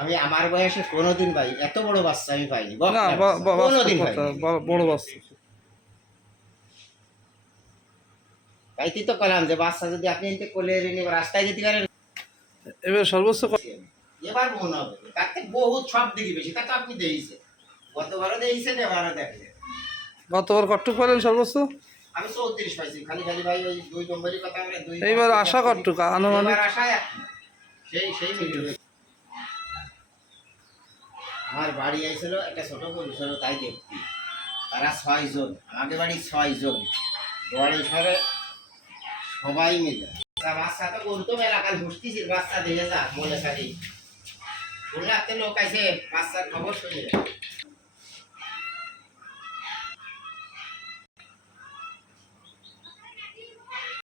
আমি আমার বয়সে কোনোদিন ভাই এত বড় বাচ্চা আমি পাইনি, না কোনোদিন বড় বাচ্চা পাইতি তো কলাম যে বাচ্চা যদি আপনি এতে কোলে নিয়ে রাস্তায় যেতে পারেন এবার সর্বোচ্চ এবার মনে হবে তার থেকে বহুত সব দিকে বেশি, তা তো আপনি দেখেছেন, গতবারও দেখেছেন এবারও দেখলেন। গতবার কট্টুক পেলেন সর্বোচ্চ? আমি 34 পাইছি, খালি খালি ভাই ওই 2 নম্বরই কথা আমরা 2 এইবার আশা কট্টুক আনুমানিক আশা সেই মিলিয়ে আমার বাড়ি আইছিল একটা ছোট গরু ছিল তাই দেখছি, তারা 6 জন, আমাদের বাড়ি 6 জন, বড় শহরে সবাই মিলে বাচ্চা তো গরু তো এলাকার ঘুরতেছি, বাচ্চা দিয়ে যা বলে সারি শুনলে লোক আছে বাচ্চার খবর শুনে